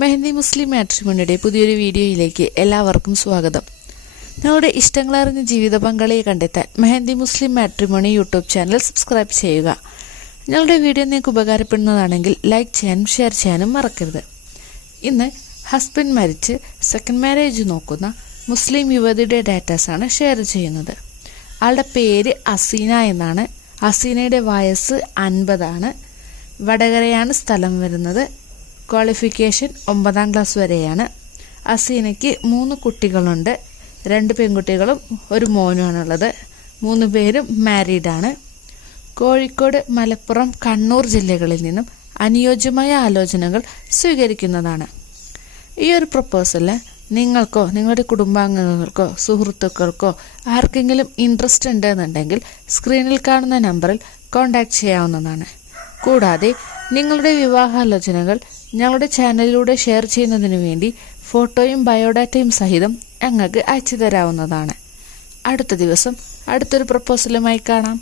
മെഹന്തി മുസ്ലിം മാട്രിമോണിയുടെ പുതിയൊരു വീഡിയോയിലേക്ക് എല്ലാവർക്കും സ്വാഗതം. നിങ്ങളുടെ ഇഷ്ടങ്ങളറിഞ്ഞ ജീവിത പങ്കാളിയെ കണ്ടെത്താൻ മെഹന്തി മുസ്ലിം മാട്രിമോണി യൂട്യൂബ് ചാനൽ സബ്സ്ക്രൈബ് ചെയ്യുക. ഞങ്ങളുടെ വീഡിയോ നിങ്ങൾക്ക് ഉപകാരപ്പെടുന്നതാണെങ്കിൽ ലൈക്ക് ചെയ്യാനും ഷെയർ ചെയ്യാനും മറക്കരുത്. ഇന്ന് ഹസ്ബൻഡ് മരിച്ച് സെക്കൻഡ് മാരേജ് നോക്കുന്ന മുസ്ലിം യുവതിയുടെ ഡാറ്റാസാണ് ഷെയർ ചെയ്യുന്നത്. ആളുടെ പേര് അസീന എന്നാണ്. അസീനയുടെ വയസ്സ് 50 വടകരയാണ് സ്ഥലം വരുന്നത്. ക്വാളിഫിക്കേഷൻ 9ാം ക്ലാസ് വരെയാണ്. അസീനയ്ക്ക് 3 കുട്ടികളുണ്ട്. 2 പെൺകുട്ടികളും ഒരു മോനുമാണുള്ളത്. 3 പേരും മാരീഡാണ്. കോഴിക്കോട്, മലപ്പുറം, കണ്ണൂർ ജില്ലകളിൽ നിന്നും അനുയോജ്യമായ ആലോചനകൾ സ്വീകരിക്കുന്നതാണ്. ഈ ഒരു പ്രപ്പോസലിൽ നിങ്ങൾക്കോ നിങ്ങളുടെ കുടുംബാംഗങ്ങൾക്കോ സുഹൃത്തുക്കൾക്കോ ആർക്കെങ്കിലും ഇൻട്രസ്റ്റ് ഉണ്ടെന്നുണ്ടെങ്കിൽ സ്ക്രീനിൽ കാണുന്ന നമ്പറിൽ കോൺടാക്റ്റ് ചെയ്യാവുന്നതാണ്. കൂടാതെ നിങ്ങളുടെ വിവാഹാലോചനകൾ ഞങ്ങളുടെ ചാനലിലൂടെ ഷെയർ ചെയ്യുന്നതിന് വേണ്ടി ഫോട്ടോയും ബയോഡാറ്റയും സഹിതം ഞങ്ങൾക്ക് അയച്ചു തരാവുന്നതാണ്. അടുത്ത ദിവസം അടുത്തൊരു പ്രപ്പോസലുമായി കാണാം.